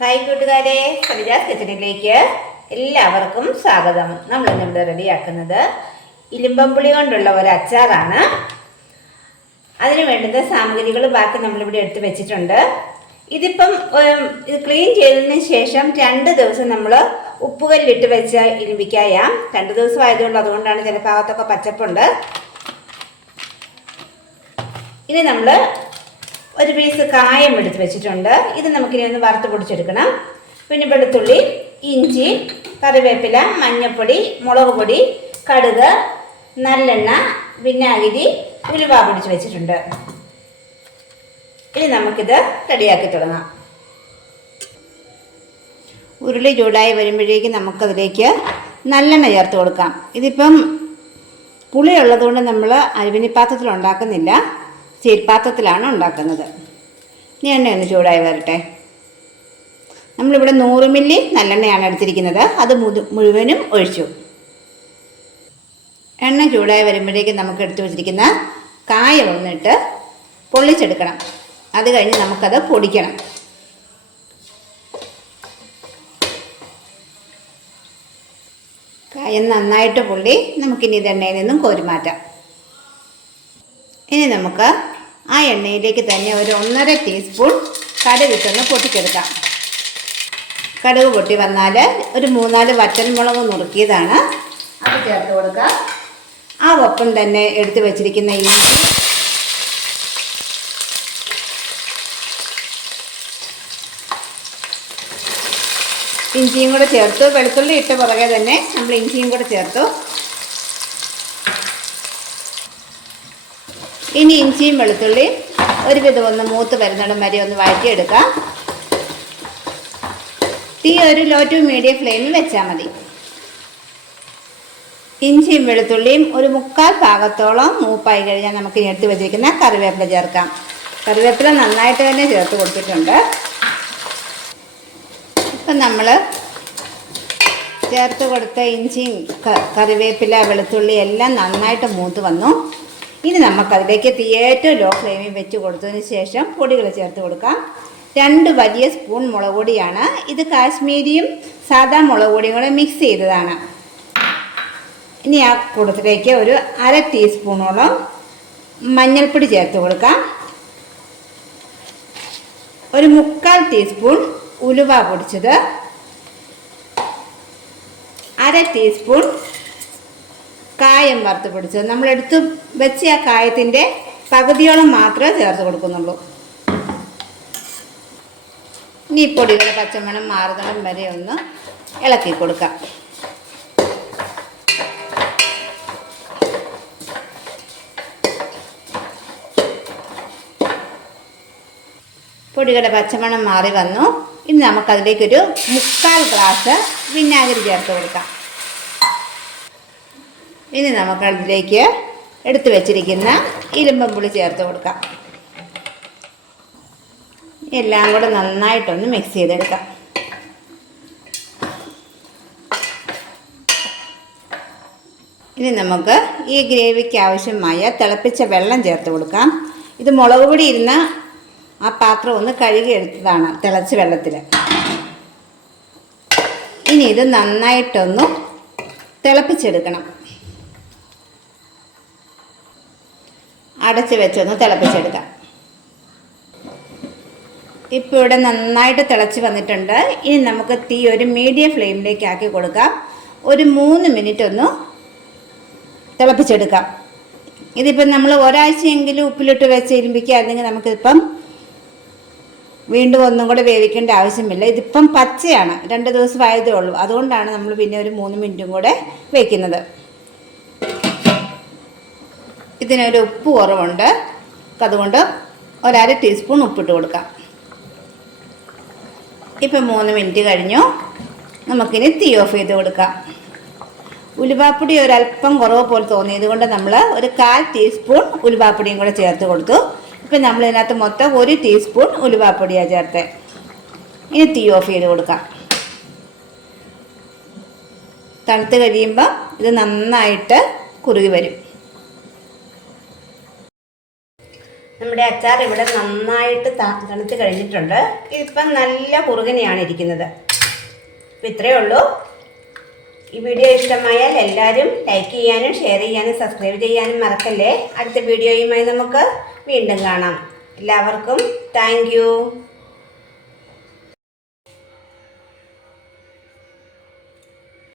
Hi കൂട്ടുകാരെ, സരിജാസ് കിച്ചണിലേക്ക് എല്ലാവർക്കും സ്വാഗതം. നമ്മൾ ഇന്നിവിടെ റെഡിയാക്കുന്നത് ഇലിമ്പമ്പുളി കൊണ്ടുള്ള ഒരു അച്ചാറാണ്. അതിന് വേണ്ടുന്ന സാമഗ്രികൾ ബാക്കി നമ്മളിവിടെ എടുത്ത് വെച്ചിട്ടുണ്ട്. ഇതിപ്പം ഇത് ക്ലീൻ ചെയ്തതിന് ശേഷം 2 ദിവസം നമ്മൾ ഉപ്പുകല്ലിട്ട് വെച്ച് ഇലിമ്പിക്കായാം. 2 ദിവസം ആയതുകൊണ്ട് അതുകൊണ്ടാണ് ചില ഭാഗത്തൊക്കെ പച്ചപ്പുണ്ട്. ഇനി നമ്മൾ ഒരു പീസ് കായം എടുത്ത് വെച്ചിട്ടുണ്ട്. ഇത് നമുക്കിനി ഒന്ന് വറുത്ത് പൊടിച്ചെടുക്കണം. പിന്നെ വെളുത്തുള്ളി, ഇഞ്ചി, കറിവേപ്പില, മഞ്ഞൾപ്പൊടി, മുളക് പൊടി, കടുക്, നല്ലെണ്ണ, വിനാഗിരി, ഉലുവ പൊടിച്ച് വെച്ചിട്ടുണ്ട്. ഇനി നമുക്കിത് റെഡിയാക്കി തുടങ്ങാം. ഉരുളി ചൂടായി വരുമ്പോഴേക്കും നമുക്കതിലേക്ക് നല്ലെണ്ണ ചേർത്ത് കൊടുക്കാം. ഇതിപ്പം പുളി ഉള്ളതുകൊണ്ട് നമ്മൾ അലുമിനിയം പാത്രത്തിൽ ഉണ്ടാക്കുന്നില്ല, സ്റ്റീൽ പാത്രത്തിലാണ് ഉണ്ടാക്കുന്നത്. ഇനി എണ്ണ ഒന്ന് ചൂടായി വരട്ടെ. നമ്മളിവിടെ 100 മില്ലി നല്ലെണ്ണയാണ് എടുത്തിരിക്കുന്നത്. അത് മുഴുവനും ഒഴിച്ചു. എണ്ണ ചൂടായി വരുമ്പോഴേക്കും നമുക്ക് എടുത്തു വെച്ചിരിക്കുന്ന കായം ഒന്നിട്ട് പൊള്ളിച്ചെടുക്കണം. അത് കഴിഞ്ഞ് നമുക്കത് പൊടിക്കണം. കായം നന്നായിട്ട് പൊള്ളി നമുക്കിനി ഇത് എണ്ണയിൽ നിന്നും കോരി മാറ്റാം. ഇനി നമുക്ക് ആ എണ്ണയിലേക്ക് തന്നെ ഒരു 1.5 ടീസ്പൂൺ കടുകിട്ടൊന്ന് പൊട്ടിച്ചെടുക്കാം. കടുക് പൊട്ടി വന്നാൽ ഒരു 3-4 വറ്റൽമുളക് നുറുക്കിയതാണ്, അത് ചേർത്ത് കൊടുക്കാം. ആ ഒപ്പം തന്നെ എടുത്ത് വെച്ചിരിക്കുന്ന ഇഞ്ചിയും കൂടെ ചേർത്തു. വെളുത്തുള്ളി ഇട്ട പുറകെ തന്നെ നമ്മൾ ഇഞ്ചിയും കൂടെ ചേർത്തു. ഇനി ഇഞ്ചിയും വെളുത്തുള്ളിയും ഒരുവിധം ഒന്ന് മൂത്ത് വരുന്നിടം വരെ ഒന്ന് വഴറ്റിയെടുക്കാം. തീ ഒരു ലോ ടു മീഡിയം ഫ്ലെയിമിൽ വെച്ചാൽ മതി. ഇഞ്ചിയും വെളുത്തുള്ളിയും ഒരു 3/4 ഭാഗത്തോളം മൂപ്പായി കഴിഞ്ഞാൽ നമുക്ക് ഇനി എടുത്ത് വെച്ചിരിക്കുന്ന കറിവേപ്പില ചേർക്കാം. കറിവേപ്പില നന്നായിട്ട് തന്നെ ചേർത്ത് കൊടുത്തിട്ടുണ്ട്. ഇപ്പം നമ്മൾ ചേർത്ത് കൊടുത്ത ഇഞ്ചിയും കറിവേപ്പില, വെളുത്തുള്ളി എല്ലാം നന്നായിട്ട് മൂത്ത് വന്നു. ഇനി നമുക്കതിലേക്ക് ഏറ്റവും ലോ ഫ്ലെയിമിൽ വെച്ച് കൊടുത്തതിന് ശേഷം പൊടികൾ ചേർത്ത് കൊടുക്കാം. 2 വലിയ സ്പൂൺ മുളക് പൊടിയാണ്. ഇത് കാശ്മീരിയും സാദാ മുളക് പൊടിയും കൂടെ മിക്സ് ചെയ്തതാണ്. ഇനി ആ കൂട്ടത്തിലേക്ക് ഒരു 1/2 ടീസ്പൂണോളം മഞ്ഞൾപ്പൊടി ചേർത്ത് കൊടുക്കാം. ഒരു 3/4 ടീസ്പൂൺ ഉലുവ പൊടിച്ചത്, 1/2 ടീസ്പൂൺ കായം വറുത്ത് പൊടിച്ചത്. നമ്മളെടുത്ത് വെച്ച ആ കായത്തിൻ്റെ പകുതിയോളം മാത്രമേ ചേർത്ത് കൊടുക്കുന്നുള്ളൂ. ഇനി ഈ പൊടികൾ പച്ചമണം മാറുന്നിടം വരെ ഒന്ന് ഇളക്കി കൊടുക്കാം. പൊടികളുടെ പച്ചമണം മാറി വന്നു. ഇനി നമുക്കതിലേക്കൊരു 3/4 ഗ്ലാസ് വിനാഗിരി ചേർത്ത് കൊടുക്കാം. ഇനി നമുക്കതിലേക്ക് എടുത്തു വെച്ചിരിക്കുന്ന ഇലിമ്പമ്പുളി ചേർത്ത് കൊടുക്കാം. എല്ലാം കൂടെ നന്നായിട്ടൊന്ന് മിക്സ് ചെയ്തെടുക്കാം. ഇനി നമുക്ക് ഈ ഗ്രേവിക്ക് ആവശ്യമായ തിളപ്പിച്ച വെള്ളം ചേർത്ത് കൊടുക്കാം. ഇത് മുളക് പൊടി ഇരുന്ന ആ പാത്രം ഒന്ന് കഴുകി എടുത്തതാണ് തിളച്ച വെള്ളത്തിൽ. ഇനി ഇത് നന്നായിട്ടൊന്ന് തിളപ്പിച്ചെടുക്കണം. അടച്ച് വെച്ചൊന്ന് തിളപ്പിച്ചെടുക്കാം. ഇപ്പോൾ ഇവിടെ നന്നായിട്ട് തിളച്ച് വന്നിട്ടുണ്ട്. ഇനി നമുക്ക് തീ ഒരു മീഡിയം ഫ്ലെയിമിലേക്ക് ആക്കി കൊടുക്കാം. ഒരു 3 മിനിറ്റ് ഒന്ന് തിളപ്പിച്ചെടുക്കാം. ഇതിപ്പം നമ്മൾ ഒരാഴ്ചയെങ്കിലും ഉപ്പിലിട്ട് വെച്ച് ഇരുമ്പിക്കുക, അല്ലെങ്കിൽ നമുക്കിപ്പം വീണ്ടും ഒന്നും കൂടെ വേവിക്കേണ്ട ആവശ്യമില്ല. ഇതിപ്പം പച്ചയാണ്, 2 ദിവസം ആയതേ ഉള്ളൂ. അതുകൊണ്ടാണ് നമ്മൾ പിന്നെ ഒരു 3 മിനിറ്റും കൂടെ വയ്ക്കുന്നത്. ഇതിനൊരു ഉപ്പ് കുറവുണ്ട്, അതുകൊണ്ട് 1/2 ടീസ്പൂൺ ഉപ്പിട്ട് കൊടുക്കാം. ഇപ്പം 3 മിനിറ്റ് കഴിഞ്ഞു. നമുക്കിനി തീ ഓഫ് ചെയ്ത് കൊടുക്കാം. ഉലുവാപ്പൊടി ഒരല്പം കുറവ് പോലെ തോന്നിയത് കൊണ്ട് നമ്മൾ ഒരു 1/4 ടീസ്പൂൺ ഉലുവാപ്പൊടിയും കൂടെ ചേർത്ത് കൊടുത്തു. ഇപ്പം നമ്മൾ ഇതിനകത്ത് മൊത്തം 1 ടീസ്പൂൺ ഉലുവാപ്പൊടിയാണ് ചേർത്ത്. ഇനി തീ ഓഫ് ചെയ്ത് കൊടുക്കാം. തണുത്ത് കഴിയുമ്പോൾ ഇത് നന്നായിട്ട് കുറുകി വരും. നമ്മുടെ അച്ചാർ ഇവിടെ നന്നായിട്ട് തണുത്ത് കഴിഞ്ഞിട്ടുണ്ട്. ഇതിപ്പം നല്ല കുറുകനെയാണ് ഇരിക്കുന്നത്. അപ്പോൾ ഇത്രയേ ഉള്ളൂ. ഈ വീഡിയോ ഇഷ്ടമായാൽ എല്ലാവരും ലൈക്ക് ചെയ്യാനും ഷെയർ ചെയ്യാനും സബ്സ്ക്രൈബ് ചെയ്യാനും മറക്കല്ലേ. അടുത്ത വീഡിയോയുമായി നമുക്ക് വീണ്ടും കാണാം. എല്ലാവർക്കും താങ്ക് യു.